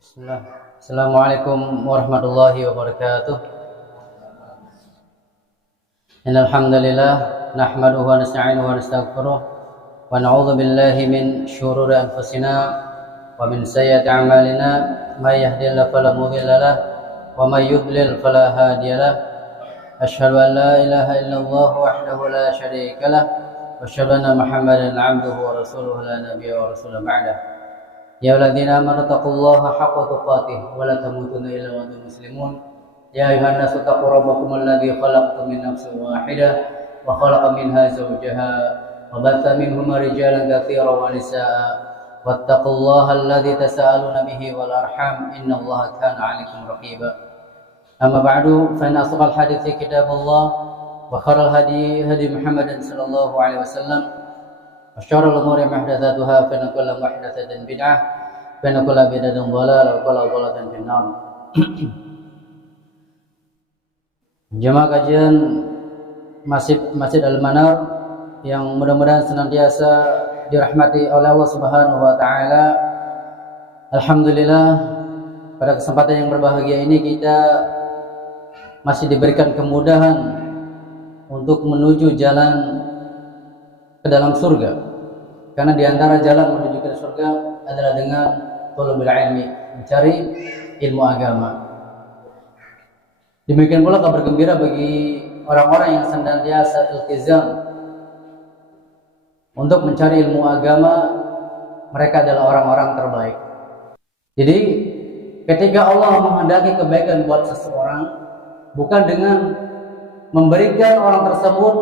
Bismillah. Assalamualaikum warahmatullahi wabarakatuh. Innal hamdalillah nahmaduhu wa nasta'inuhu wa nastaghfiruh wa na'udzu billahi min shururi anfusina wa min sayyiati a'malina may yahdihillahu fala mudilla lahu wa may yudlil fala hadiya lahu. Asyhadu an la ilaha illallah wahdahu la syarika lahu wa asyhadu anna Muhammadan 'abduhu wa rasuluhu la nabiyya wa rasula ba'dahu. Ya alladzina amanu taqullaha haqqa tuqatih wa la tamutunna illa wa antum muslimun. Ya ayuhan nasu taqu rabbakum alladzi khalaqakum min nafsin wahidah wa khalaqa minha zawjaha wa batha minhuma rijalan katsiran wa nisaa'a wattaqullaha alladzi tasaaluna bihi wal arham innallaha kana 'alaikum raqiba. Amma ba'du fa inna asdaqal hadithi kitabullah wa khairal hadi hadi Muhammadin sallallahu alaihi wasallam. Syarrul umuri muhdatsatuha fa inna kulla muhdatsatin bid'ah wa inna kulla bid'atin dhalalah wa kulla dhalalatin finnar. Jemaah kajian Masjid Al-Manar yang mudah-mudahan senantiasa dirahmati oleh Allah Subhanahu wa taala. Alhamdulillah, pada kesempatan yang berbahagia ini kita masih diberikan kemudahan untuk menuju jalan ke dalam surga. Karena di antara jalan menuju ke surga adalah dengan thalabul ilmi, mencari ilmu agama. Demikian pula kabar gembira bagi orang-orang yang senantiasa iltizam untuk mencari ilmu agama, mereka adalah orang-orang terbaik. Jadi ketika Allah menghendaki kebaikan buat seseorang, bukan dengan memberikan orang tersebut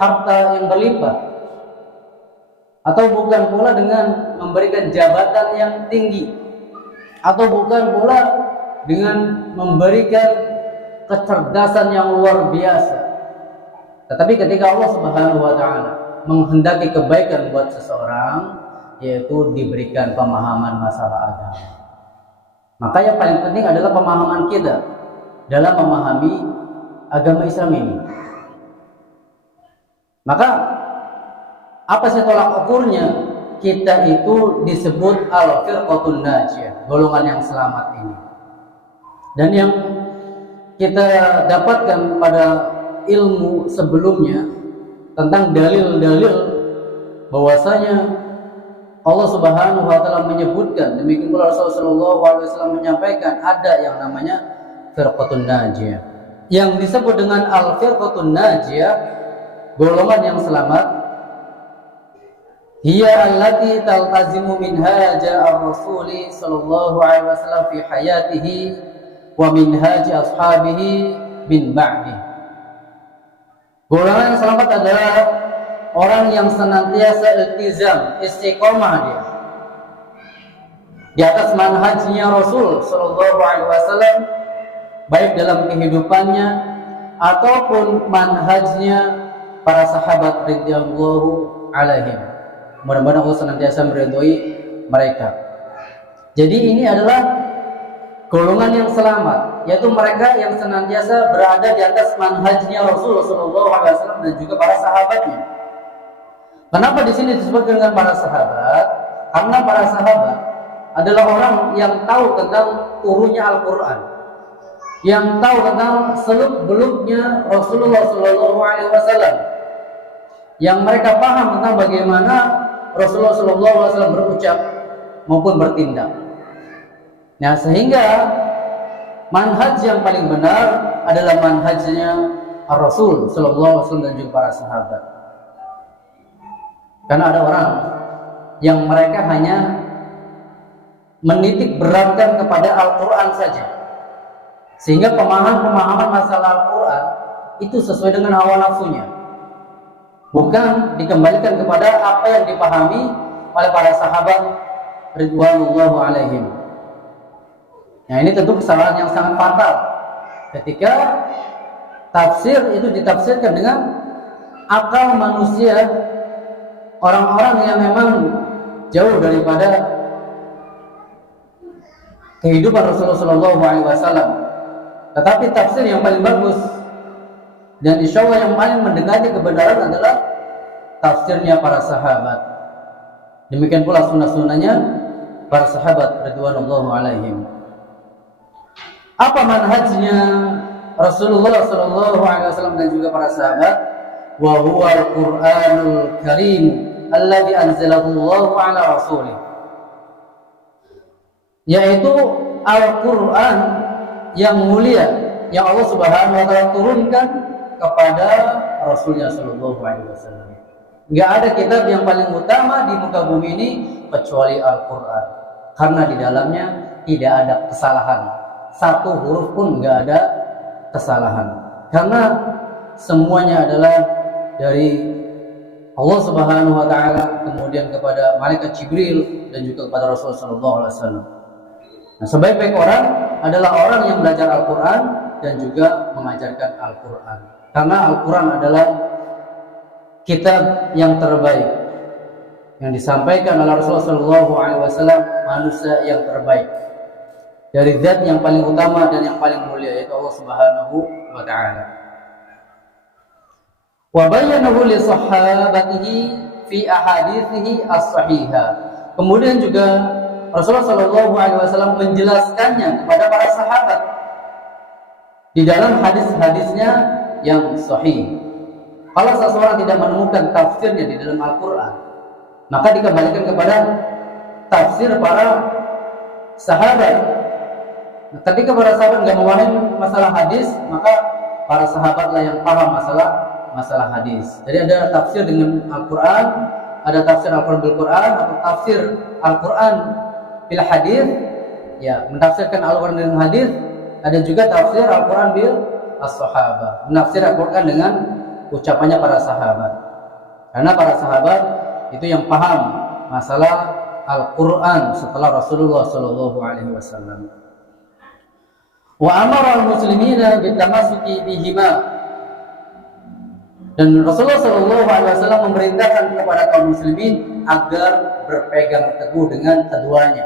harta yang berlimpah, atau bukan pula dengan memberikan jabatan yang tinggi, atau bukan pula dengan memberikan kecerdasan yang luar biasa. Tetapi ketika Allah Subhanahu wa taala menghendaki kebaikan buat seseorang, yaitu diberikan pemahaman masalah agama. Maka yang paling penting adalah pemahaman kita dalam memahami agama Islam ini. Maka apa sih tolak ukurnya kita itu disebut al-firqatun najiyah, golongan yang selamat ini. Dan yang kita dapatkan pada ilmu sebelumnya tentang dalil-dalil bahwasanya Allah Subhanahu wa taala menyebutkan, demikian pula Rasulullah SAW menyampaikan ada yang namanya firqatun najiyah. Yang disebut dengan al-firqatun najiyah, golongan yang selamat, hiya allati taltazimu minhaja ar-rasuli sallallahu alaihi wasallam fi hayatihi wa minhaji ashabihi min ba'di. Golongan yang selamat adalah orang yang senantiasa iltizam, istiqomah dia di atas manhajnya Rasul sallallahu alaihi wasallam, baik dalam kehidupannya ataupun manhajnya para sahabat radhiyallahu alaihim. Mudah-mudahan Allah senantiasa meridhoi mereka. Jadi ini adalah golongan yang selamat, yaitu mereka yang senantiasa berada di atas manhajnya Rasulullah SAW dan juga para sahabatnya. Kenapa di sini disebut dengan para sahabat? Karena para sahabat adalah orang yang tahu tentang turunnya Al-Quran, yang tahu tentang seluk-beluknya Rasulullah SAW, yang mereka paham tentang bagaimana Rasulullah SAW berucap maupun bertindak. Nah, sehingga manhaj yang paling benar adalah manhajnya Rasul SAW dan juga para sahabat. Karena ada orang yang mereka hanya menitik beratkan kepada Al-Quran saja, sehingga pemahaman masalah Al-Quran itu sesuai dengan hawa nafsunya, bukan dikembalikan kepada apa yang dipahami oleh para sahabat ridwanullahu alaihim. Nah, ini tentu kesalahan yang sangat fatal ketika tafsir itu ditafsirkan dengan akal manusia, orang-orang yang memang jauh daripada kehidupan Rasulullah SAW. Tetapi tafsir yang paling bagus dan insya Allah yang paling mendekati kebenaran adalah tafsirnya para sahabat. Demikian pula sunnah-sunnahnya para sahabat radhiyallahu alaihim. Apa manhajnya Rasulullah sallallahu alaihi wasallam dan juga para sahabat? Wa huwal Qur'anul Karim alladzi anzalahu Allah ala rasulih. Yaitu Al-Qur'an yang mulia yang Allah Subhanahu wa taala turunkan kepada Rasulnya sallallahu alaihi wasallam. Enggak ada kitab yang paling utama di muka bumi ini kecuali Al-Qur'an. Karena di dalamnya tidak ada kesalahan. Satu huruf pun enggak ada kesalahan. Karena semuanya adalah dari Allah Subhanahu wa taala, kemudian kepada malaikat Jibril dan juga kepada Rasulullah sallallahu alaihi wasallam. Nah, sebaik-baik orang adalah orang yang belajar Al-Qur'an dan juga mengajarkan Al-Qur'an. Karena Al-Qur'an adalah kitab yang terbaik yang disampaikan oleh Rasulullah sallallahu alaihi wasallam, manusia yang terbaik dari zat yang paling utama dan yang paling mulia, yaitu Allah Subhanahu wa taala. Wa bayyanahu li sahabatihi fi ahadithihi as-sahihah. Kemudian juga Rasulullah sallallahu alaihi wasallam menjelaskannya kepada para sahabat di dalam hadis-hadisnya yang sahih. Kalau seseorang tidak menemukan tafsirnya di dalam Al-Qur'an, maka dikembalikan kepada tafsir para sahabat. Nah, ketika para sahabat nggak memahami masalah hadis, maka para sahabatlah yang paham masalah hadis. Jadi ada tafsir dengan Al-Qur'an, ada tafsir Al-Qur'an bil Qur'an, atau tafsir Al-Qur'an bil hadis, ya, mentafsirkan Al-Qur'an dengan hadis. Ada juga tafsir Al-Qur'an bil as-sahabah, menafsir Al-Qur'an dengan ucapannya para sahabat. Karena para sahabat itu yang paham masalah Al-Qur'an setelah Rasulullah sallallahu alaihi wasallam. Wa amara al-muslimina bitamassuki bihima. Dan Rasulullah sallallahu alaihi wasallam memerintahkan kepada kaum muslimin agar berpegang teguh dengan keduanya,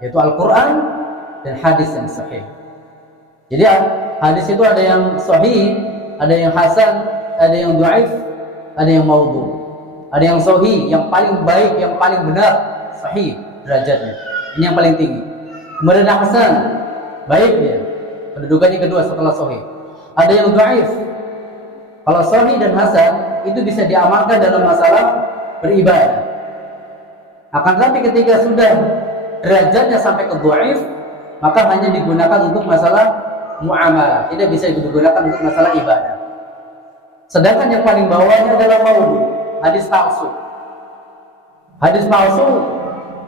yaitu Al-Qur'an dan hadis yang sahih. Jadi hadis itu ada yang sahih, ada yang hasan, ada yang dhaif, ada yang maudhu. Ada yang sahih, yang paling baik, yang paling benar, sahih derajatnya. Ini yang paling tinggi. Kemudian hasan, baik dia, kedudukannya kedua setelah sahih. Ada yang dhaif. Kalau sahih dan hasan itu bisa diamalkan dalam masalah beribadah. Akan tetapi ketika sudah derajatnya sampai ke dhaif, maka hanya digunakan untuk masalah muamalah, tidak bisa digunakan untuk masalah ibadah. Sedangkan yang paling bawahnya adalah maudhu, hadis palsu. Hadis palsu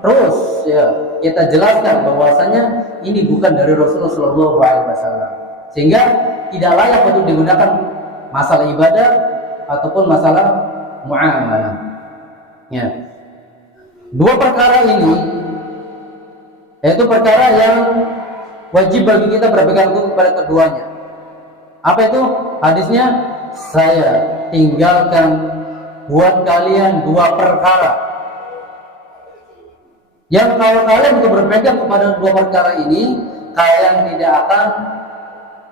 terus ya kita jelaskan bahwasanya ini bukan dari Rasulullah sallallahu alaihi wasallam. Sehingga tidak layak untuk digunakan masalah ibadah ataupun masalah muamalah. Ya. Dua perkara ini yaitu perkara yang wajib bagi kita berpegang teguh kepada keduanya. Apa itu? Hadisnya, saya tinggalkan buat kalian dua perkara yang kalau kalian berpegang kepada dua perkara ini, kalian tidak akan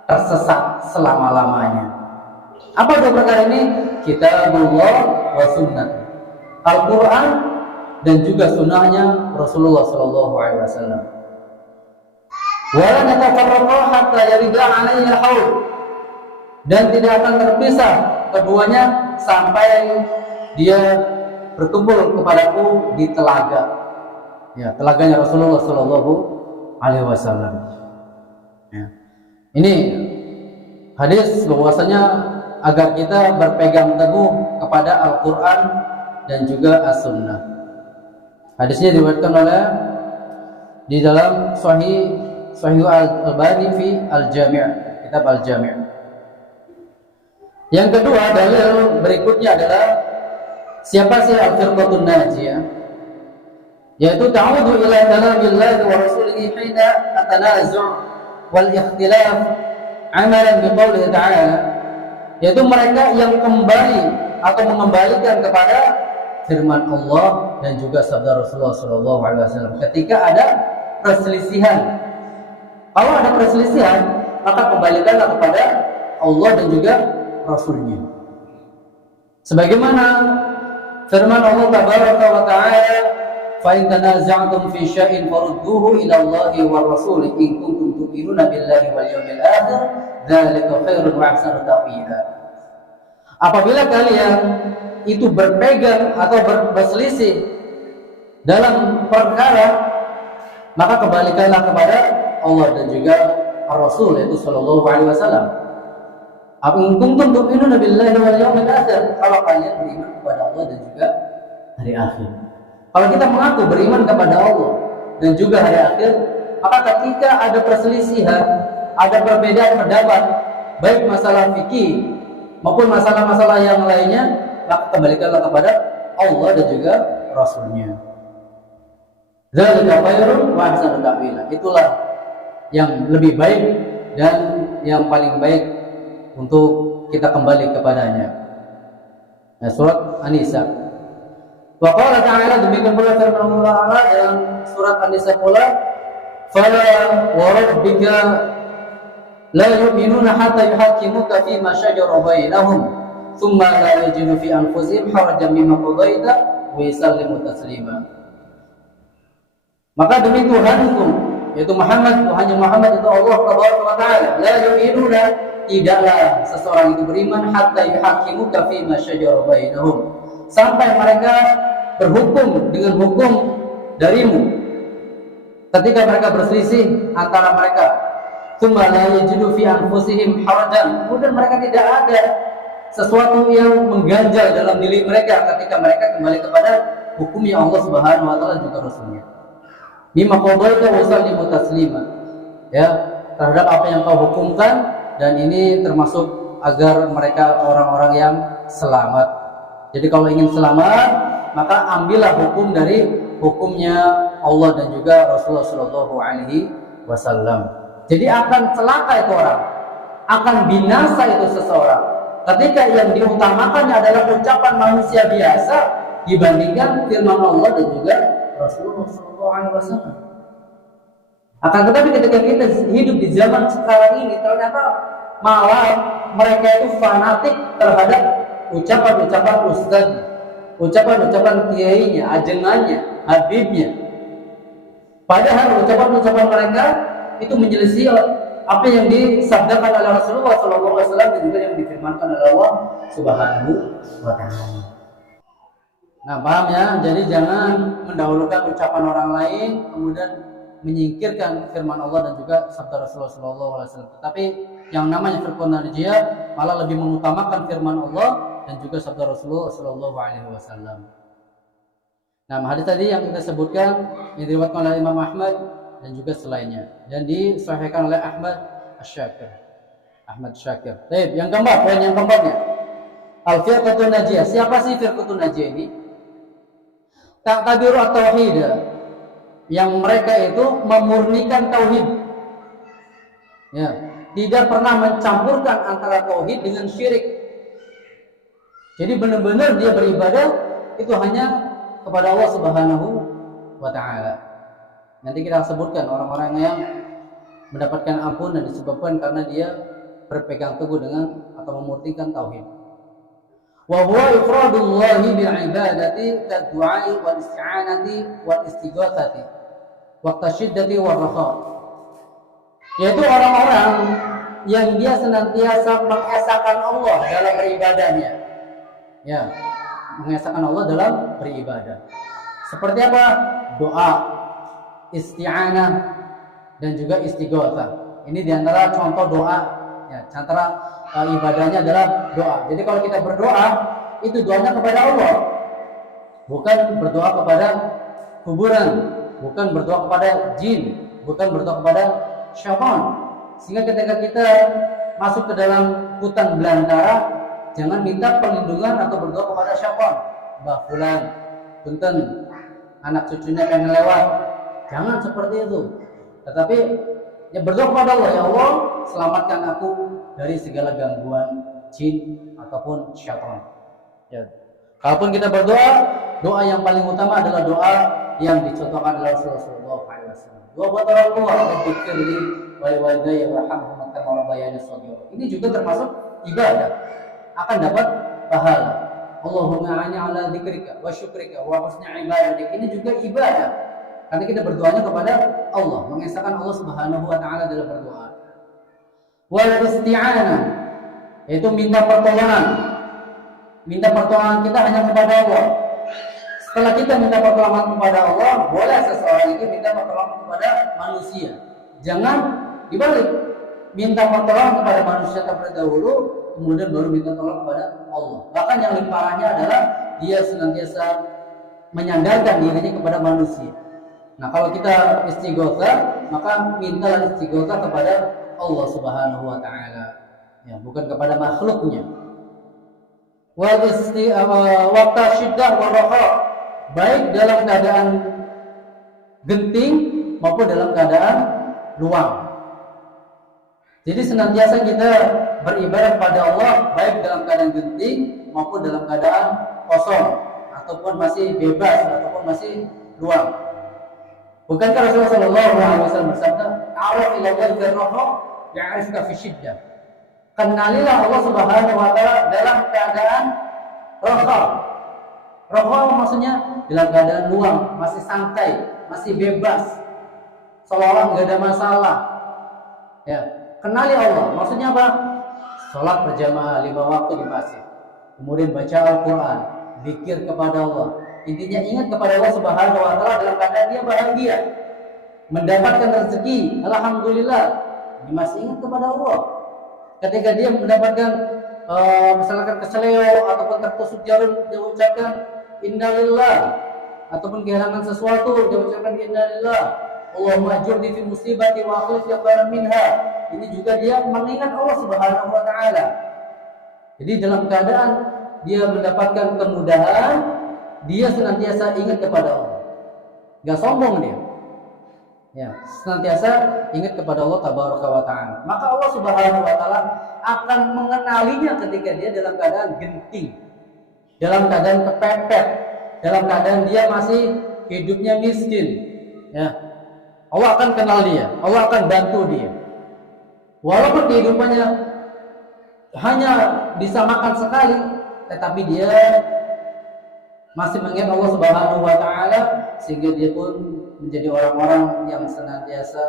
tersesat selama-lamanya. Apa dua perkara ini? Kitabullah wa sunnah, Al-Quran dan juga sunnahnya Rasulullah sallallahu alaihi wasallam. Wala natafarraqa hatta yarida alaihi al-haud, dan tidak akan terpisah keduanya sampai dia berkumpul kepadaku di telaga. Ya, telaganya Rasulullah sallallahu alaihi wasallam. Ya. Ini hadis bahwasanya agar kita berpegang teguh kepada Al-Qur'an dan juga As-Sunnah. Hadisnya diriwayatkan oleh di dalam Sahih Al-Albani fi Al-Jami', kitab Al-Jami'. Yang kedua, dalil berikutnya adalah siapa sih al-firqatun najiyah? Yaitu ta'udu ila kalamillahi wa rasulihi hina atanazu' wal ikhtilaf amalan biqaulihi ta'ala, yaitu mereka yang kembali atau mengembalikan kepada firman Allah dan juga sabda Rasulullah sallallahu alaihi wasallam ketika ada perselisihan. Kalau ada perselisihan, maka kembalikanlah kepada Allah dan juga Rasulnya. Sebagaimana firman Allah Tabaraka wa Ta'ala fa in tanaza'tum fi syai'in farudduhu ila Allahi war Rasul in kuntum tu'minuna billahi wal yawmil akhir dzalika khairun wa ahsanu ta'wila. Apabila kalian itu berpegang atau berselisih dalam perkara, maka kembalikanlah kepada Allah dan juga Rasul, yaitu sallallahu alaihi wasallam. In kuntum tu'minuna billahi wal yawmil akhir, kalau kalian beriman kepada Allah dan juga hari akhir. Kalau kita mengaku beriman kepada Allah dan juga hari akhir, maka ketika ada perselisihan, ada perbedaan pendapat, baik masalah fikih maupun masalah-masalah yang lainnya, maka kembalikanlah kepada Allah dan juga Rasulnya. Dzalika khairun wa ahsanu ta'wila. Itulah yang lebih baik dan yang paling baik untuk kita kembali kepadanya. Nah, surat An-Nisa. Wa qala ta'ala, demikian pula firman Allah Ta'ala dalam surat An-Nisa pula, fala wa rabbika la yu'minuna hatta yuhaqqimuka fi ma shajara bainahum thumma la yajidu fi anfusihim harajan mimma qadaita wa yusallimu taslima. Maka demi Tuhanku, yaitu Muhammad, Tuhannya Muhammad itu Allah Taala, la yu'minuna, tidaklah seseorang itu beriman hatta yuhaqqimuka fi ma shajara bainahum, sampai mereka berhukum dengan hukum darimu ketika mereka berselisih antara mereka. Tsumma la yajidu fi anfusihim harajan, kemudian mereka tidak ada sesuatu yang mengganjal dalam diri mereka ketika mereka kembali kepada hukumnya Allah Subhanahu wa taala dan juga Rasulnya. Bima qadaita wa sallimu taslima, ya, terhadap apa yang kau hukumkan, dan ini termasuk agar mereka orang-orang yang selamat. Jadi kalau ingin selamat, maka ambillah hukum dari hukumnya Allah dan juga Rasulullah Shallallahu Alaihi Wasallam. Jadi akan celaka itu orang, akan binasa itu seseorang ketika yang diutamakannya adalah ucapan manusia biasa dibandingkan firman Allah dan juga Rasulullah SAW. Akan tetapi ketika kita hidup di zaman sekarang ini, ternyata malah mereka itu fanatik terhadap ucapan-ucapan ustaz, ucapan-ucapan kiainya, ajengannya, habibnya. Padahal ucapan-ucapan mereka itu menyelisih apa yang disabdakan oleh Rasulullah SAW dan juga yang difirmankan oleh Allah Subhanahu wa Ta'ala. Nah, paham ya? Jadi jangan mendahulukan ucapan orang lain kemudian menyingkirkan firman Allah dan juga sabda Rasulullah SAW. Tetapi yang namanya firqah najiyah malah lebih mengutamakan firman Allah dan juga sabda Rasulullah SAW. Nah, hadis tadi yang kita sebutkan yang diriwayatkan oleh Imam Ahmad dan juga selainnya, dan disahihkan oleh Ahmad Syakir. Baik, yang keempat, poin yang keempatnya, al-firqatun najiyah. Siapa sih firqatun najiyah ini? Ta'tabiru at-tauhid, yang mereka itu memurnikan tauhid, ya, tidak pernah mencampurkan antara tauhid dengan syirik. Jadi benar-benar dia beribadah itu hanya kepada Allah Subhanahu wa Ta'ala. Nanti kita sebutkan orang-orang yang mendapatkan ampun dan disebabkan karena dia berpegang teguh dengan atau memurnikan tauhid. Wa huwa ifradullahi bil ibadati kaddu'ai wal isti'anati wal istighatsati wa tasyiddati war raha. Yaitu orang-orang yang dia senantiasa mengesahkan Allah dalam beribadahnya. Ya, mengesahkan Allah dalam beribadah. Seperti apa? Doa, isti'anah dan juga istighatsah. Ini diantara contoh doa, ya, antara ibadahnya adalah doa. Jadi kalau kita berdoa, itu doanya kepada Allah, bukan berdoa kepada kuburan, bukan berdoa kepada jin, bukan berdoa kepada syaitan. Sehingga ketika kita masuk ke dalam hutan belantara, jangan minta perlindungan atau berdoa kepada syaitan. Mbah fulan, punten, anak cucunya pengen lewat. Jangan seperti itu. Tetapi ya berdoa kepada Allah, ya Allah, selamatkan aku dari segala gangguan jin ataupun syaitan. Ya. Kalaupun kita berdoa, doa yang paling utama adalah doa yang dicontohkan oleh Rasulullah SAW. Doa buat orang tua, Rabbighfirli wa liwalidayya warhamhuma kama rabbayani shaghira. Ini juga termasuk ibadah, akan dapat pahala. Allahumma a'inni ala dzikrika wa syukrika wa husni ibadatik. Ini juga ibadah. Karena kita berdoanya kepada Allah, mengesahkan Allah Subhanahu wa taala dalam berdoa. Wal isti'anah, yaitu minta pertolongan. Minta pertolongan kita hanya kepada Allah. Setelah kita minta pertolongan kepada Allah, boleh seseorang itu minta pertolongan kepada manusia. Jangan dibalik. Minta pertolongan kepada manusia terlebih dahulu, kemudian baru minta tolong kepada Allah. Bahkan yang lebih parahnya adalah dia senantiasa menyandarkan dirinya kepada manusia. Nah, kalau kita istighotsah, maka mintalah istighotsah kepada Allah Subhanahu wa taala. Ya, bukan kepada makhluknya. Waqta syiddah wa raha, baik dalam keadaan genting maupun dalam keadaan luang. Jadi senantiasa kita beribadah kepada Allah baik dalam keadaan genting maupun dalam keadaan kosong ataupun masih bebas ataupun masih luang. Bukankah Rasulullah sallallahu alaihi wasallam bersabda, "Arif ila wajhi raha ya'rifka fi syiddah." Kenalilah Allah Subhanahu wa taala dalam keadaan raha. Raha maksudnya dalam keadaan luang, masih santai, masih bebas. Seolah-olah enggak ada masalah. Ya, kenali Allah. Maksudnya apa? Salat berjamaah 5 waktu di masjid. Kemudian baca Al-Qur'an, zikir kepada Allah. Intinya ingat kepada Allah Subhanahu wa taala dalam keadaan dia bahagia. Mendapatkan rezeki, alhamdulillah. Dia masih ingat kepada Allah. Ketika dia mendapatkan misalkan keseleo ataupun tertusuk jarum, dia ucapkan innalillah, ataupun kehilangan sesuatu dia ucapkan innalillah. Allahumma ajurni fi musibati wa akhlif li khairan minha. Ini juga dia mengingat Allah Subhanahu wa taala. Jadi dalam keadaan dia mendapatkan kemudahan, dia senantiasa ingat kepada Allah. Enggak sombong dia. Ya, senantiasa ingat kepada Allah Tabaraka wa taala. Maka Allah Subhanahu wa taala akan mengenalinya ketika dia dalam keadaan genting, dalam keadaan kepepet, dalam keadaan dia masih hidupnya miskin. Ya. Allah akan kenal dia, Allah akan bantu dia. Walaupun kehidupannya hanya bisa makan sekali, tetapi dia masih mengingat Allah Subhanahu wa taala sehingga dia pun menjadi orang-orang yang senantiasa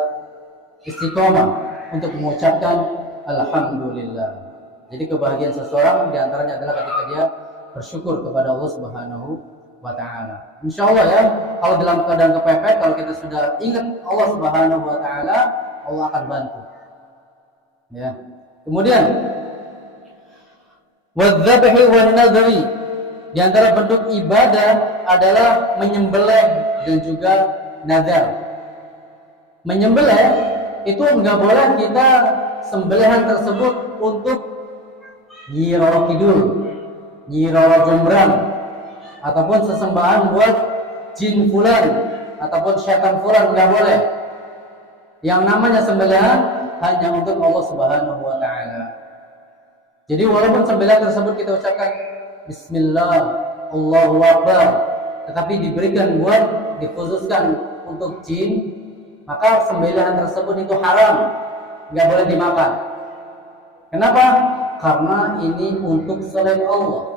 istiqomah untuk mengucapkan alhamdulillah. Jadi kebahagiaan seseorang diantaranya adalah ketika dia bersyukur kepada Allah Subhanahu wa taala. Insyaallah ya, kalau dalam keadaan kepepet, kalau kita sudah ingat Allah Subhanahu wa taala, Allah akan bantu. Ya. Kemudian wadzabhi wan nadri, di antara bentuk ibadah adalah menyembelih dan juga nazar. Menyembelih itu enggak boleh kita sembelihan tersebut untuk Nyi Roro Kidul, Nyi Roro Jombrang, ataupun sesembahan buat jin fulan ataupun syaitan fulan, enggak boleh. Yang namanya sembelihan hanya untuk Allah Subhanahu wa taala. Jadi walaupun sembelihan tersebut kita ucapkan bismillah, Allahu akbar, tetapi diberikan buat dikhususkan untuk jin, maka sembelihan tersebut itu haram, nggak boleh dimakan. Kenapa? Karena ini untuk selain Allah.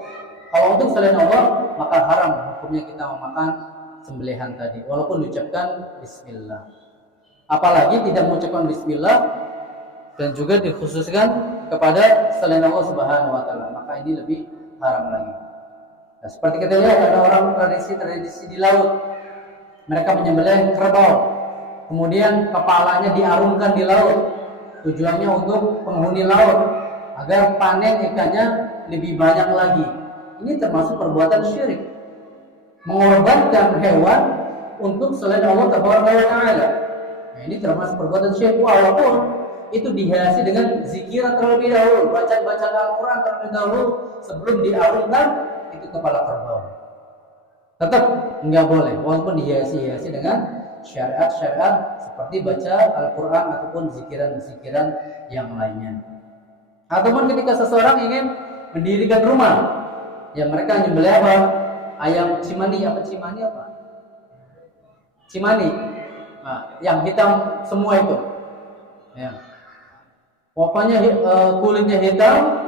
Kalau untuk selain Allah, maka haram hukumnya kita memakan sembelihan tadi, walaupun diucapkan bismillah. Apalagi tidak mengucapkan bismillah dan juga dikhususkan kepada selain Allah Subhanahu wa taala, maka ini lebih haram lagi. Nah, seperti kita lihat ada orang tradisi di laut, mereka menyembelih kerbau, kemudian kepalanya diarungkan di laut, tujuannya untuk penghuni laut agar panen ikannya lebih banyak lagi. Ini termasuk perbuatan syirik, mengorbankan hewan untuk selain Allah Taala. Nah, ini termasuk perbuatan syirik, walaupun itu dihiasi dengan zikiran terlebih dahulu, bacaan Al-Quran terlebih dahulu sebelum diarungkan itu kepala kerbau. Tetap nggak boleh, walaupun dihiasi dengan syariat seperti baca Al-Quran ataupun zikiran yang lainnya. Ataupun ketika seseorang ingin mendirikan rumah, ya mereka nyembelih apa? Ayam cimani apa? Cimani, nah, yang hitam semua itu. Ya. Pokoknya kulitnya hitam,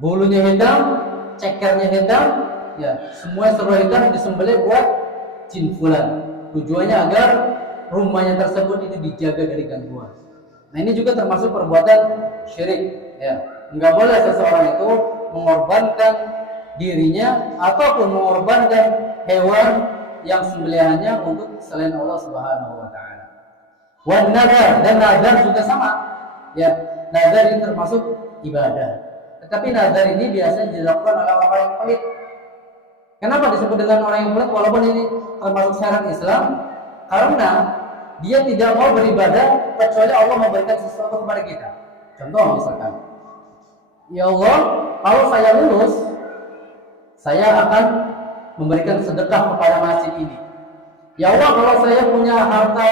bulunya hitam, cekernya hitam, ya semua seluruh hitam disembelih buat jin fulan. Tujuannya agar rumahnya tersebut itu dijaga dari gangguan. Nah ini juga termasuk perbuatan syirik. Ya, nggak boleh seseorang itu mengorbankan dirinya ataupun mengorbankan hewan yang sembelihannya untuk selain Allah Subhanahu wa taala. Wan nadar, dan nadar juga sama. Ya, nadar ini termasuk ibadah. Tetapi nadar ini biasanya dilakukan oleh orang-orang yang pelit. Kenapa disebut dengan orang yang pelit walaupun ini termasuk syarat Islam? Karena dia tidak mau beribadah kecuali Allah memberikan sesuatu kepada kita. Contoh misalkan, ya Allah, kalau saya lulus, saya akan memberikan sedekah kepada masjid ini. Ya Allah, kalau saya punya harta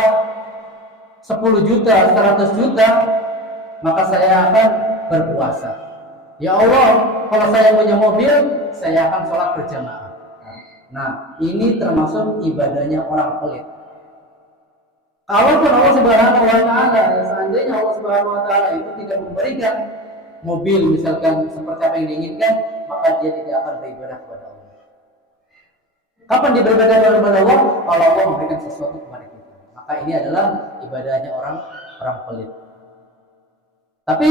10 juta, 100 juta, maka saya akan berpuasa. Ya Allah, kalau saya punya mobil, saya akan sholat berjamaah. Nah, ini termasuk ibadahnya orang pelit. Kalaupun Allah Subhanahu wa taala, seandainya Allah Subhanahu wa taala itu tidak memberikan mobil misalkan seperti apa yang diinginkan, maka dia tidak akan beribadah kepada Allah. Kapan dia beribadah kepada Allah? Kalau Allah memberikan sesuatu kepada kita. Maka ini adalah ibadahnya orang pelit. Tapi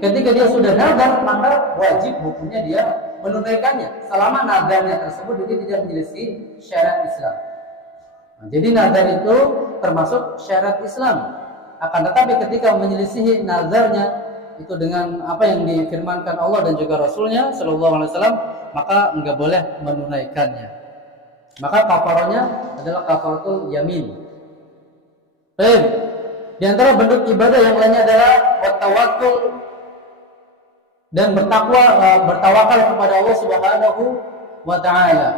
ketika dia sudah nazar, maka wajib hukumnya dia menunaikannya selama nazarnya tersebut dia tidak menyelisih syariat Islam. Nah, jadi nazar itu termasuk syariat Islam. Akan tetapi ketika menyelisihi nazarnya itu dengan apa yang difirmankan Allah dan juga Rasulnya Shallallahu Alaihi Wasallam, maka enggak boleh menunaikannya. Maka kafarahnya adalah kafaratul yamin. Baik. Di antara bentuk ibadah yang lainnya adalah tawakkul dan bertawakal kepada Allah Subhanahu wa taala.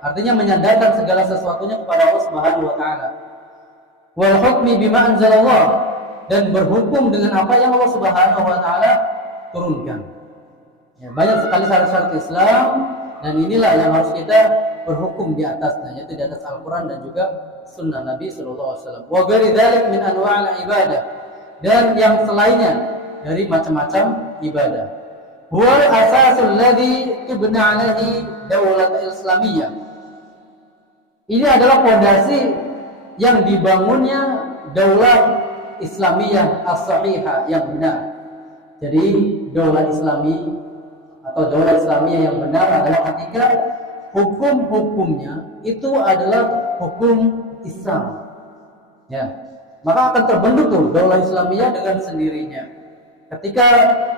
Artinya menyandarkan segala sesuatunya kepada Allah Subhanahu wa taala. Wal hukmi bima anzalallah, dan berhukum dengan apa yang Allah Subhanahu wa taala turunkan. Ya, banyak sekali syarat-syarat Islam dan inilah yang harus kita berhukum di atasnya, yaitu di atas Al-Qur'an dan juga sunnah Nabi sallallahu alaihi wasallam. Wa ghairi dzalik min anwa'il ibadah, dan yang selainnya dari macam-macam ibadah. Huwal asasul ladzi tubna alaihi daulat islamiyah. Ini adalah fondasi yang dibangunnya daulah Islamiyah as-sahihah yang benar. Jadi daulah Islami atau daulah Islamiyah yang benar adalah ketika hukum-hukumnya itu adalah hukum Islam. Ya, maka akan terbentuk tuh daulah Islamiyah dengan sendirinya. Ketika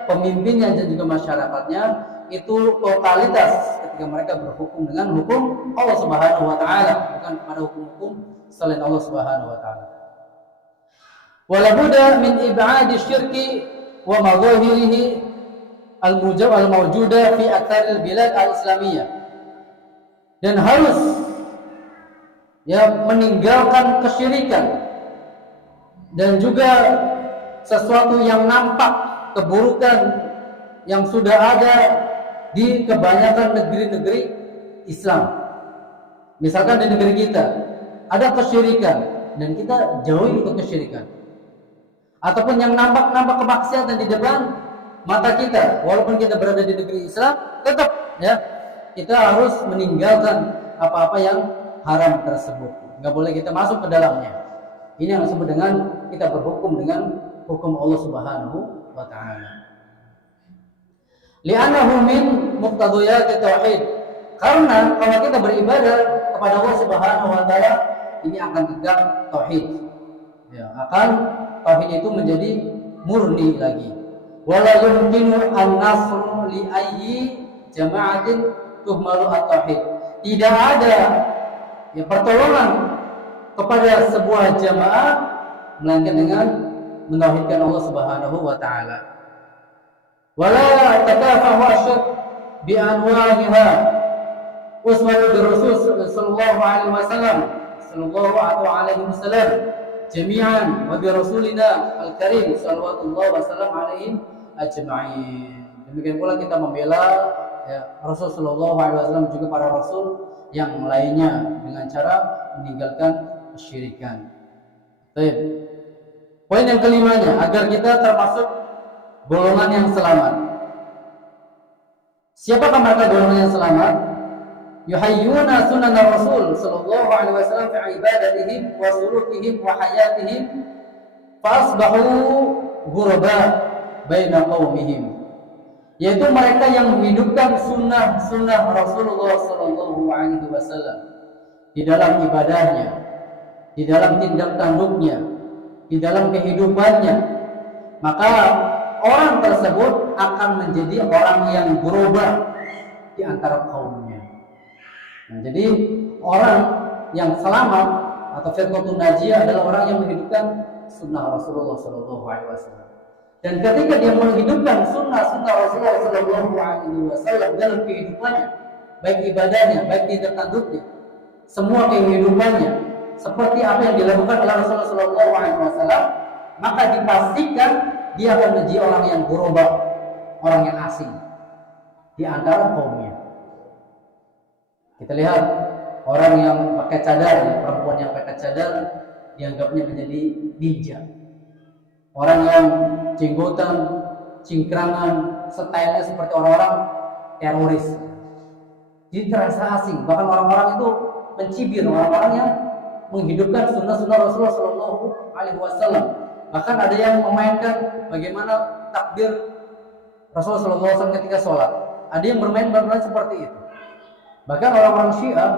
pemimpinnya dan juga masyarakatnya itu totalitas ketika mereka berhukum dengan hukum Allah Subhanahu wa taala, bukan kepada hukum-hukum selain Allah Subhanahu wa taala. Wala budda min ib'adi syirki wa madhahirihi al-mawjuda fi aktsaril bilad al-islamiyah. Dan harus meninggalkan kesyirikan dan juga sesuatu yang nampak keburukan yang sudah ada di kebanyakan negeri-negeri Islam. Misalkan di negeri kita ada kesyirikan dan kita jauhi itu kesyirikan. Ataupun yang nampak kemaksiatan di depan mata kita, walaupun kita berada di negeri Islam, tetap kita harus meninggalkan apa-apa yang haram tersebut. Enggak boleh kita masuk ke dalamnya. Ini yang disebut dengan kita berhukum dengan hukum Allah Subhanahu wa taala. Li'annahu min muqtadiyat tauhid. Karena kalau kita beribadah kepada Allah Subhanahu wa taala, ini akan tegak tauhid. Ya, akan tauhid itu menjadi murni lagi. Wala yumkinu an-nasru li ayyi jama'atin tuhmalu at-tauhid. Tidak ada pertolongan kepada sebuah jamaah melainkan dengan mentauhidkan Allah Subhanahu wa taala. Wala takafahu asyad bi anwa'iha uswatu Rasul sallallahu alaihi wasallam jami'an wa bi rasulina al-karim sallallahu wasallam alaihim ajma'in. Demikian pula kita membela Rasul sallallahu alaihi wasallam juga para rasul yang lainnya dengan cara meninggalkan kesyirikan. Baik. Poin yang kelimanya, agar kita termasuk golongan yang selamat. Siapakah mereka golongan yang selamat? Yuhayyuna sunan Rasul sallallahu alaihi wasallam fi ibadatihim wa sulukihim wa hayatihim fa asbahu ghuraba baina qaumihim. Yaitu mereka yang menghidupkan sunnah Rasulullah sallallahu alaihi wasallam di dalam ibadahnya, di dalam tindak tanduknya, di dalam kehidupannya. Maka orang tersebut akan menjadi orang yang berubah di antara kaumnya. Nah, jadi orang yang selamat atau firqatun najiyah adalah orang yang menghidupkan sunnah Rasulullah Sallallahu Alaihi Wasallam. Dan ketika dia menghidupkan sunnah Rasulullah Sallallahu Alaihi Wasallam dalam kehidupannya, baik ibadahnya, baik tindak tanduknya, semua kehidupannya seperti apa yang dilakukan oleh Rasulullah Sallallahu Alaihi Wasallam, maka dipastikan dia akan menjadi orang yang berubah, orang yang asing di antara kaumnya. Kita lihat orang yang pakai cadar, perempuan yang pakai cadar dianggapnya menjadi ninja. Orang yang jenggotan, cingkrangan, stylenya seperti orang-orang teroris. Jadi terasa asing. Bahkan orang-orang itu mencibir orang-orang yang menghidupkan sunnah-sunnah Rasulullah Sallallahu Alaihi Wasallam. Bahkan ada yang memainkan bagaimana takbir Rasulullah Sallallahu Alaihi Wasallam ketika sholat. Ada yang bermain seperti itu. Bahkan orang-orang Syiah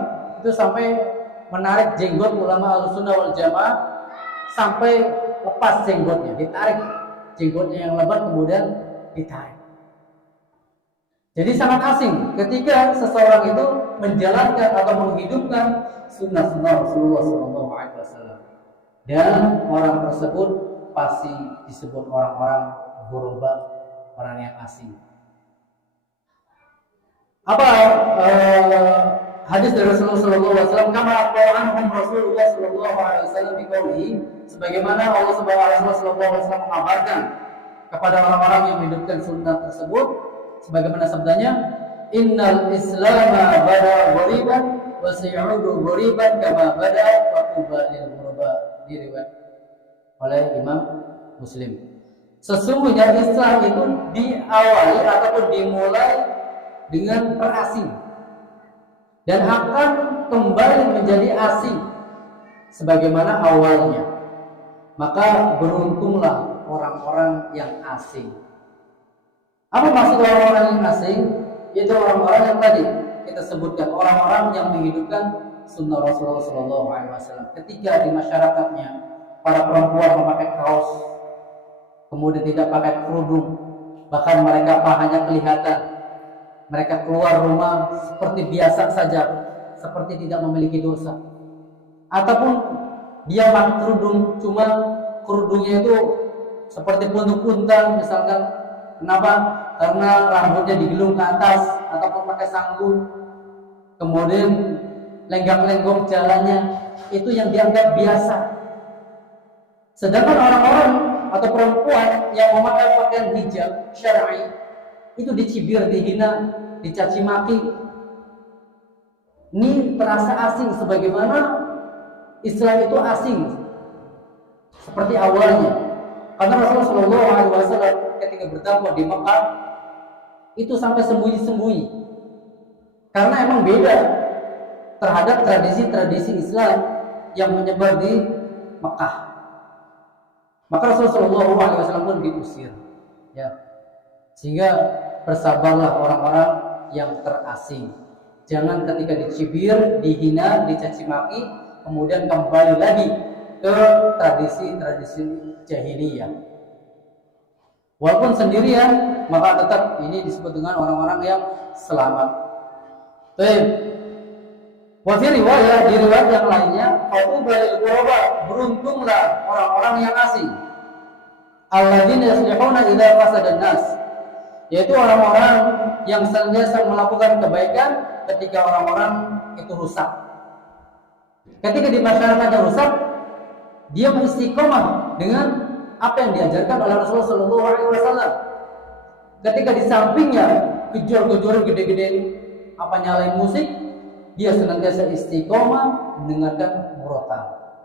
itu sampai menarik jenggot ulama Ahlussunnah wal Jamaah sampai lepas jenggotnya, ditarik jenggotnya yang lebat kemudian ditarik. Jadi sangat asing ketika seseorang itu menjalankan atau menghidupkan sunnah-sunnah Rasulullah SAW, dan orang tersebut pasti disebut orang-orang ghuraba, orang yang asing. Apa hadis dari Rasulullah SAW? Kama qawlahum Rasulullah SAW biqaulihi, sebagaimana Allah Subhanahu wa taala mengabarkan kepada orang-orang yang menghidupkan sunnah tersebut, sebagaimana sabdanya, innal islama bada ghariban wa sayudu ghariban kama bada wa tuba lil ghuraba, diriwayat oleh Imam Muslim. Sesungguhnya Islam itu diawali ataupun dimulai dengan perasing dan akan kembali menjadi asing sebagaimana awalnya. Maka beruntunglah orang-orang yang asing. Apa maksud orang-orang yang asing? Yaitu orang-orang yang tadi kita sebutkan, orang-orang yang menghidupkan sunnah Rasulullah SAW. Ketika di masyarakatnya para perempuan memakai kaos, kemudian tidak pakai kerudung, bahkan mereka pahanya kelihatan, mereka keluar rumah seperti biasa saja, seperti tidak memiliki dosa. Ataupun dia pakai kerudung, cuma kerudungnya itu seperti puntung unta misalkan. Kenapa? Karena rambutnya digelung ke atas ataupun pakai sanggul, kemudian lenggak-lenggok jalannya, itu yang dianggap biasa. Sedangkan orang-orang atau perempuan yang memakai pakaian hijab syar'i itu dicibir, dihina, dicaci maki. Ini terasa asing sebagaimana Islam itu asing seperti awalnya. Karena Rasulullah SAW ketika berdakwah di Mekah itu sampai sembunyi-sembunyi, karena emang beda terhadap tradisi-tradisi Islam yang menyebar di Mekah. Maka Rasulullah SAW pun diusir, ya. Sehingga bersabarlah orang-orang yang terasing. Jangan ketika dicibir, dihina, dicaci maki, kemudian kembali lagi ke tradisi-tradisi jahiliyah. Walaupun sendirian, maka tetap ini disebut dengan orang-orang yang selamat. Baik. Wa fi riwayat, di riwayat yang lainnya, fatuba lil ghuraba, beruntunglah orang-orang yang asing. Alladzina yuslihuna idza fasada nas, yaitu orang-orang yang senantiasa melakukan kebaikan ketika orang-orang itu rusak. Ketika di masyarakatnya rusak, dia beristiqomah dengan apa yang diajarkan oleh Rasulullah SAW. Ketika di sampingnya gejor-gejoran gede-gede, apa nyalain musik, dia senantiasa istiqomah mendengarkan murotal.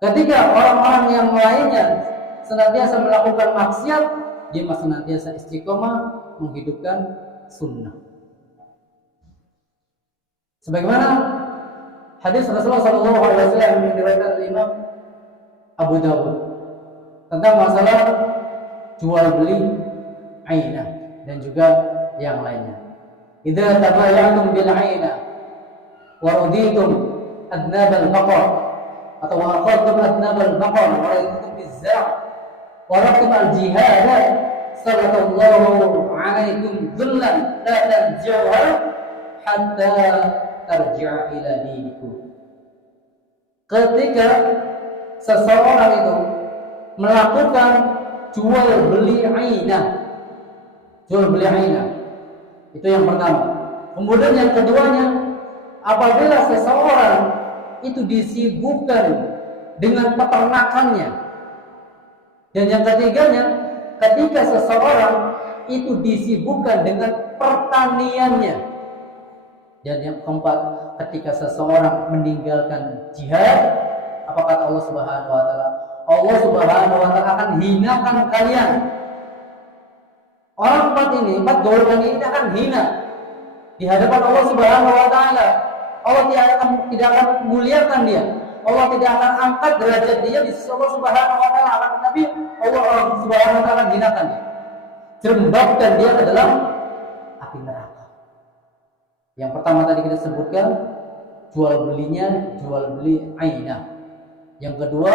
Ketika orang-orang yang lainnya senantiasa melakukan maksiat, dia masih senantiasa istiqomah menghidupkan sunnah. Sebagaimana hadis Rasulullah SAW yang diriwayatkan oleh Imam Abu Dawud tentang masalah jual beli ainah dan juga yang lainnya. Idza tabayatum bil ainah wa raditum adnab al baqar atau wa aqadtum adnab al baqar wa raditum biz za' wa raditum al jihad sallallahu alaikum dhullan la tanjawha hatta tarji'a ila dinikum. Ketika seseorang itu melakukan jual beli ainah, itu yang pertama. Kemudian yang keduanya, apabila seseorang itu disibukkan dengan peternakannya. Dan yang ketiganya, ketika seseorang itu disibukkan dengan pertaniannya. Dan yang keempat, ketika seseorang meninggalkan jihad, apa kata Allah Subhanahu wa taala? Allah Subhanahu wa taala akan hinakan kalian. Orang empat golongan ini akan hina di hadapan Allah Subhanahu wa taala. Allah tidak akan muliakan dia. Allah tidak akan angkat derajat dia di sisi Allah Subhanahu wa taala. Tapi Allah Subhanahu wa taala hinakan dia. Jerembabkan dia ke dalam api neraka. Yang pertama tadi kita sebutkan jual beli ainah. Yang kedua,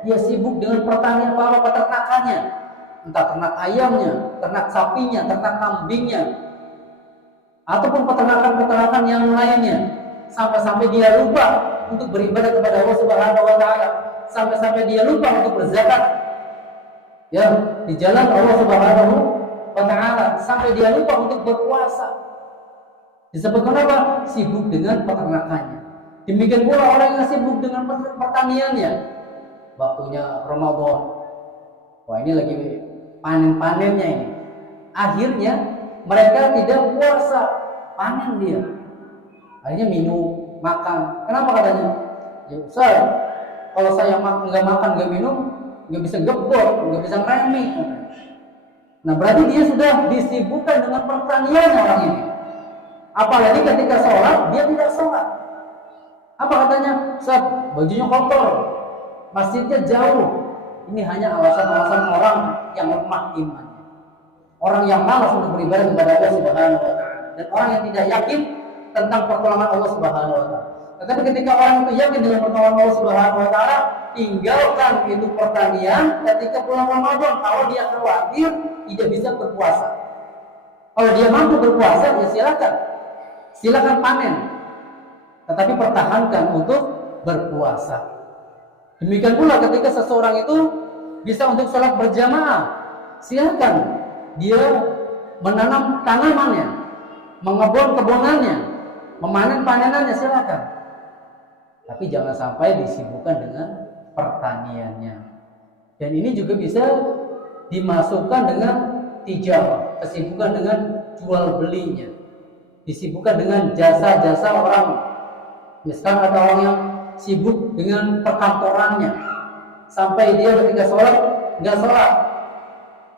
dia sibuk dengan pertanian peternakannya. Entah ternak ayamnya, ternak sapinya, ternak kambingnya, ataupun peternakan yang lainnya. Sampai-sampai dia lupa untuk beribadah kepada Allah Subhanahu wa taala. Sampai-sampai dia lupa untuk berzakat. Ya, di jalan Allah Subhanahu wa taala. Sampai dia lupa untuk berpuasa. Disebutkan apa? Sibuk dengan peternakannya. Demikian pula orang yang sibuk dengan pertaniannya. Waktunya Ramadan. Wah, ini lagi panen-panennya ini. Akhirnya mereka tidak puasa, panen dia. Akhirnya minum, makan. Kenapa katanya? Ya Ustaz, kalau saya nggak makan, nggak minum, nggak bisa gebor, nggak bisa ngeremi. Nah, berarti dia sudah disibukkan dengan pertaniannya orang ini. Apalagi ketika sholat, dia tidak sholat. Apa katanya? Ustaz, bajunya kotor, masjidnya jauh. Ini hanya alasan-alasan orang yang lemah imannya. Orang yang malas untuk beribadah kepada Allah Subhanahu wa taala. Dan orang yang tidak yakin tentang pertolongan Allah Subhanahu wa taala. Tetapi ketika orang itu yakin dengan pertolongan Allah Subhanahu wa taala, tinggalkan itu pertanian ketika bulan Ramadan. Kalau dia khawatir tidak bisa berpuasa. Kalau dia mampu berpuasa, ya silakan panen. Tetapi pertahankan untuk berpuasa. Demikian pula ketika seseorang itu bisa untuk sholat berjamaah, silakan dia menanam tanamannya, mengebon kebunannya, memanen panenannya, silakan. Tapi jangan sampai disibukkan dengan pertaniannya. Dan ini juga bisa dimasukkan dengan tijarah, kesibukan dengan jual belinya, disibukkan dengan jasa-jasa orang. Misalkan ada orang yang sibuk dengan perkantorannya, sampai dia ketika sholat nggak sholat.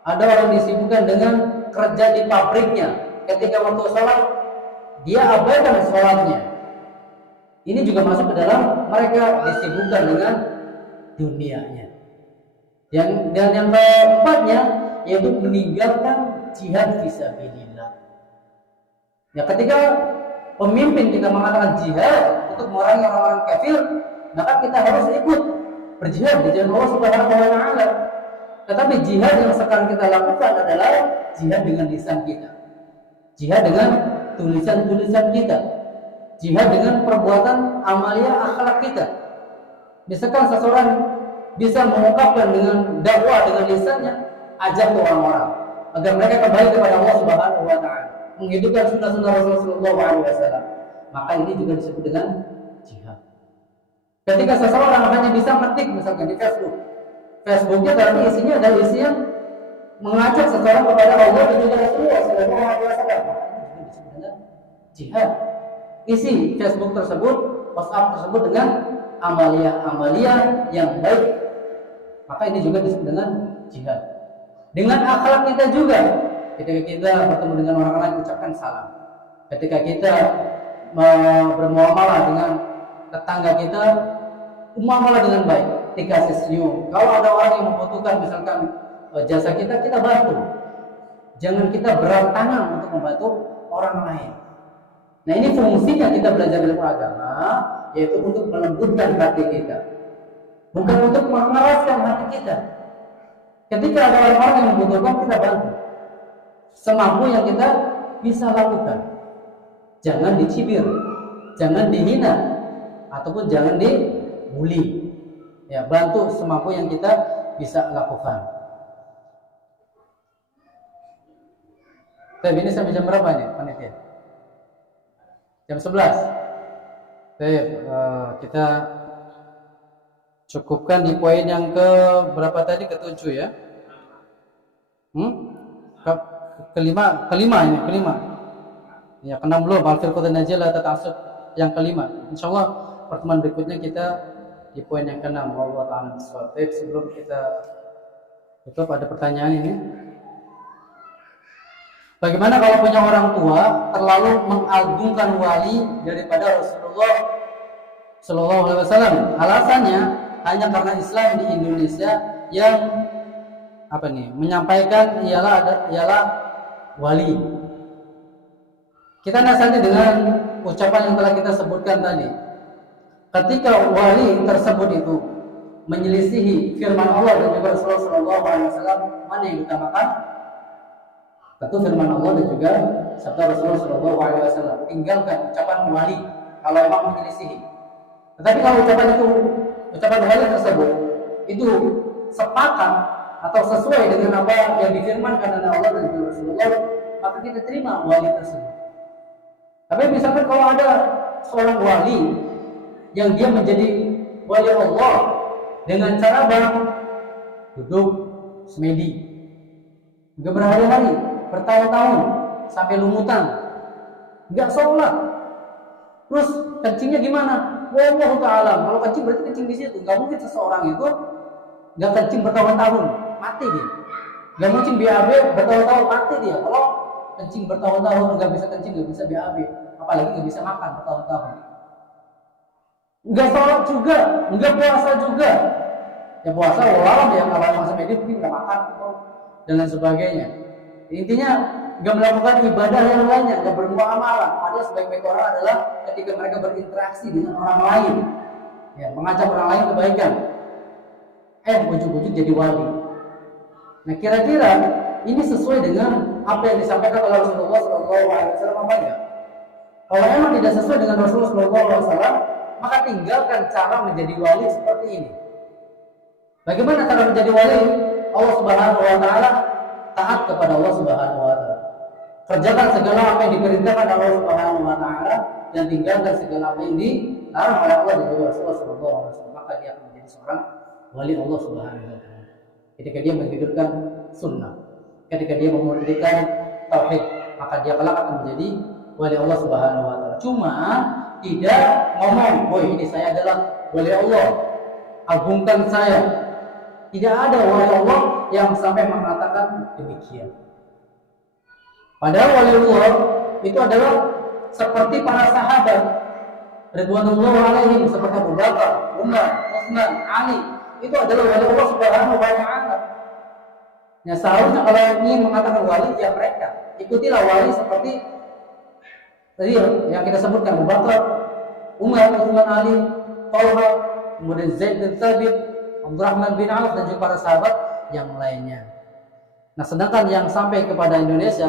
Ada orang disibukkan dengan kerja di pabriknya, ketika waktu sholat dia abaikan sholatnya. Ini juga masuk ke dalam mereka disibukkan dengan dunianya. Dan yang keempatnya yaitu meninggalkan jihad fisabilillah. Ya, ketika pemimpin kita mengatakan jihad untuk memerangi orang-orang kafir, maka kita harus ikut berjihad di jalan Allah Subhanahu wa taala. Tetapi jihad yang sekarang kita lakukan adalah jihad dengan lisan kita, jihad dengan tulisan-tulisan kita, jihad dengan perbuatan amalia akhlak kita. Misalkan seseorang bisa mengungkapkan dengan dakwah dengan lisannya, ajak ke orang-orang agar mereka kembali kepada Allah Subhanahu wa taala, menghidupkan sunnah-sunnah Rasulullah SAW, maka ini juga disebut dengan jihad. Ketika seseorang hanya bisa mengetik misalkan di Facebooknya berarti isinya adalah isi yang mengajak seseorang kepada Allah dan juga Rasulullah SAW, ini juga disebut dengan jihad. Isi Facebook tersebut, WhatsApp tersebut dengan amalia yang baik, maka ini juga disebut dengan jihad. Dengan akhlak kita juga, ketika kita bertemu dengan orang lain ucapkan salam, ketika kita bermuamalah dengan tetangga kita, muamalah dengan baik, dikasih senyum. Kalau ada orang yang membutuhkan misalkan jasa kita, kita bantu. Jangan kita berat tangan untuk membantu orang lain. Nah, ini fungsinya kita belajar ilmu agama, yaitu untuk melembutkan hati kita, bukan untuk mengeraskan hati kita. Ketika ada orang-orang yang membutuhkan, kita bantu semampu yang kita bisa lakukan. Jangan dicibir, jangan dihina, ataupun jangan dibully. Ya, bantu semampu yang kita bisa lakukan. Baik, ini sampai jam berapa nih panitia? Jam 11. Baik, kita cukupkan di poin yang ke berapa tadi? Ke-7 ya. Kelima ini, kelima. Ya, ke-6 belum, al-firqatun najiyah tatasub yang kelima. Insyaallah pertemuan berikutnya kita di poin yang ke-6. Wallahu ta'ala bissawab. Sebelum kita tutup, ada pertanyaan ini. Bagaimana kalau punya orang tua terlalu mengagungkan wali daripada Rasulullah Sallallahu Alaihi Wasallam? Alasannya hanya karena Islam di Indonesia yang menyampaikan ialah wali. Kita nasihati dengan ucapan yang telah kita sebutkan tadi. Ketika wali tersebut itu menyelisihi firman Allah dan juga Rasulullah Sallallahu Alaihi Wasallam, mana yang diutamakan? Tentu firman Allah dan juga sabda Rasulullah Sallallahu Alaihi Wasallam. Tinggalkan ucapan wali kalau memang menyelisihi. Tetapi kalau ucapan wali tersebut itu sepakat atau sesuai dengan apa yang difirmankan oleh Allah dan juga Rasulullah, maka kita terima wali tersebut. Tapi misalkan kalau ada seorang wali yang dia menjadi wali Allah dengan cara duduk semedi, nggak berhari-hari, bertahun-tahun sampai lumutan, nggak sholat, terus kencingnya gimana? Wallahu ta'ala. Kalau kencing berarti kencing di situ. Nggak mungkin seseorang itu nggak kencing bertahun-tahun, mati dia. Nggak mungkin BAB bertahun-tahun, mati dia. Kalau kencing bertahun-tahun nggak bisa kencing, nggak bisa BAB, apalagi nggak bisa makan bertahun-tahun. Nggak sholat juga, nggak puasa juga. Ya puasa walau dia kalau masa medis mungkin nggak makan dan lain sebagainya. Intinya nggak melakukan ibadah yang lainnya, nggak bermuamalah. Padahal sebaik-baik orang adalah ketika mereka berinteraksi dengan orang lain, ya, mengajak orang lain kebaikan. Ujug-ujug jadi wali. Nah, kira-kira ini sesuai dengan apa yang disampaikan oleh Rasulullah SAW apa enggak? Kalau memang tidak sesuai dengan Rasulullah SAW, maka tinggalkan cara menjadi wali seperti ini. Bagaimana cara menjadi wali Allah Subhanahu Wa Taala? Taat kepada Allah Subhanahu Wa Taala. Kerjakan segala apa yang diperintahkan Allah Subhanahu Wa Taala dan tinggalkan segala apa yang dilarang oleh Allah dan juga Rasulullah SAW. Maka dia akan menjadi seorang wali Allah Subhanahu Wa Taala. Ketika dia menghidupkan sunnah, ketika dia memurnikan tauhid, maka dia kelak akan menjadi wali Allah Subhanahu Wa Taala. Cuma tidak ngomong, ini saya adalah wali Allah, agungkan saya. Tidak ada wali Allah yang sampai mengatakan demikian. Padahal wali Allah itu adalah seperti para sahabat ridwanullah alaihim, seperti Abu Bakar, Umar, Utsman, Ali. Itu adalah wali Allah Subhanahu wa Ta'ala. Ya, seharusnya kalau ingin mengatakan wali, ya mereka ikutilah wali seperti tadi yang kita sebutkan, Abu Bakar, Umar, Utsman, Ali, Talha, kemudian Zaid bin Thabit, Abdurrahman bin Auf dan juga para sahabat yang lainnya. Nah, sedangkan yang sampai kepada Indonesia,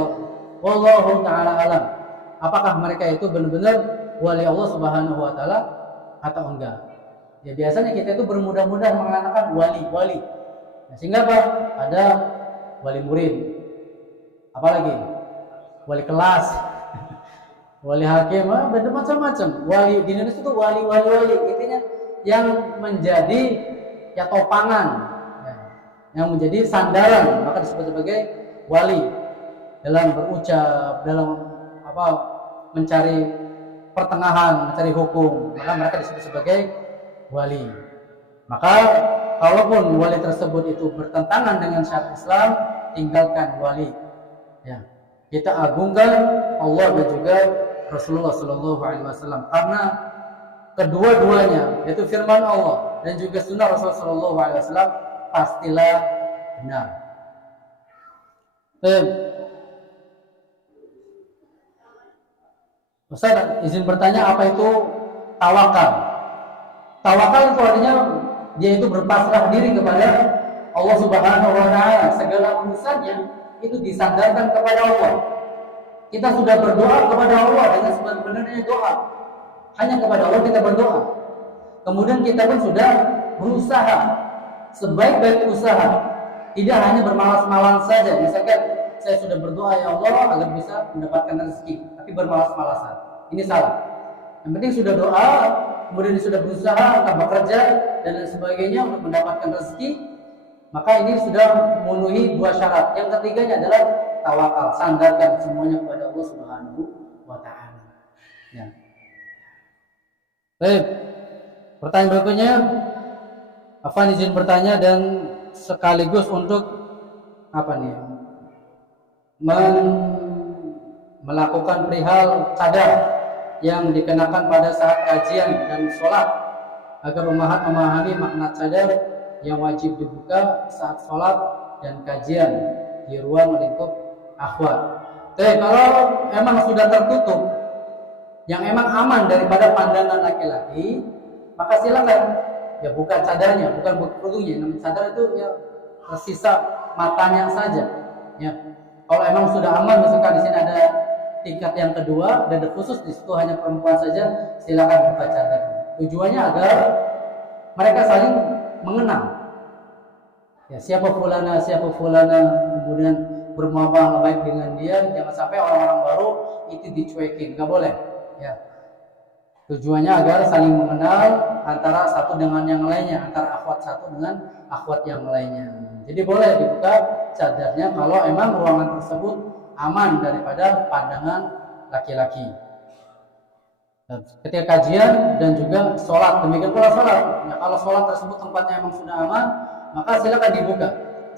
wallahu ta'ala alam, apakah mereka itu benar-benar wali Allah Subhanahu wa Ta'ala atau enggak? Ya, biasanya kita itu bermudah-mudah mengatakan wali. Nah, sehingga apa? Ada wali murid, apalagi wali kelas, wali hakim, macam-macam. Wali di Indonesia itu wali. Intinya yang menjadi ya topangan, yang menjadi sandaran, maka disebut sebagai wali dalam berucap, dalam mencari pertengahan, mencari hukum, maka mereka disebut sebagai wali. Maka kalaupun wali tersebut itu bertentangan dengan syariat Islam, tinggalkan wali. Ya, kita agungkan Allah dan juga Rasulullah Shallallahu Alaihi Wasallam, karena kedua-duanya, yaitu firman Allah dan juga sunnah Rasulullah Shallallahu Alaihi Wasallam, pastilah benar. Ustaz, izin bertanya, apa itu tawakal? Tawakal itu artinya dia itu berpasrah diri kepada Allah Subhanahu wa Ta'ala. Segala urusannya itu disandarkan kepada Allah. Kita sudah berdoa kepada Allah dengan sebenarnya doa. Hanya kepada Allah kita berdoa. Kemudian kita pun sudah berusaha sebaik-baik usaha. Tidak hanya bermalas-malas saja. Misalkan saya sudah berdoa, ya Allah, agar bisa mendapatkan rezeki, tapi bermalas-malasan. Ini salah. Yang penting sudah doa, kemudian sudah berusaha, entah bekerja dan lain sebagainya untuk mendapatkan rezeki, maka ini sudah memenuhi dua syarat. Yang ketiganya adalah tawakal, sandarkan semuanya kepada Allah Subhanahu wa Ta'ala. Ya. Baik. Pertanyaan berikutnya, Afan izin bertanya dan sekaligus untuk melakukan perihal cadar yang dikenakan pada saat kajian dan sholat, agar umahat memahami makna cadar yang wajib dibuka saat sholat dan kajian di ruang lingkup akhwat. Tapi kalau emang sudah tertutup, yang emang aman daripada pandangan laki-laki, maka silakan ya buka cadarnya, bukan kerudungnya. Namun cadar itu ya tersisa matanya saja. Ya, kalau emang sudah aman, misalkan di sini ada tingkat yang kedua dan khusus di situ hanya perempuan saja, silakan buka cadarnya. Tujuannya agar mereka saling mengenal. Ya, siapa fulana, kemudian bermuamalah baik dengan dia. Jangan sampai orang-orang baru itu dicuekin, nggak boleh. Ya, tujuannya agar saling mengenal antara satu dengan yang lainnya, antara akhwat satu dengan akhwat yang lainnya. Jadi boleh dibuka cadarnya kalau emang ruangan tersebut aman daripada pandangan laki-laki. Ketika kajian dan juga sholat, demikian pula sholat. Ya, kalau sholat tersebut tempatnya emang sudah aman, maka silakan dibuka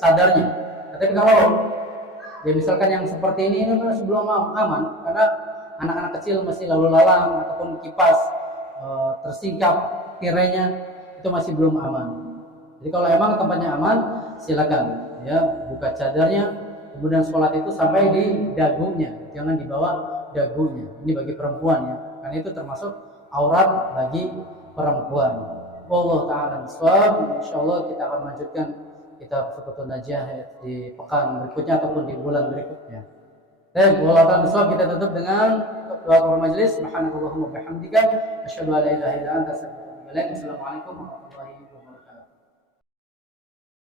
cadarnya. Tapi kalau ya misalkan yang seperti ini masih belum aman, karena anak-anak kecil masih lalu lalang ataupun kipas tersingkap tirainya, itu masih belum aman. Jadi kalau emang tempatnya aman, silakan ya buka cadarnya, kemudian sholat itu sampai di dagunya, jangan di bawah dagunya. Ini bagi perempuan ya, karena itu termasuk aurat bagi perempuan. Wallahu ta'ala bishawab. Insyaallah kita akan melanjutkan kitab Fiqhun Najah di pekan berikutnya ataupun di bulan berikutnya. Dan wallahu ta'ala bishawab, kita tutup dengan doa kepada majelis. Subhanakallahumma wa bihamdika asyhadu an la ilaha illa anta astaghfiruka wa atubu ilaik. Assalamualaikum warahmatullahi wabarakatuh.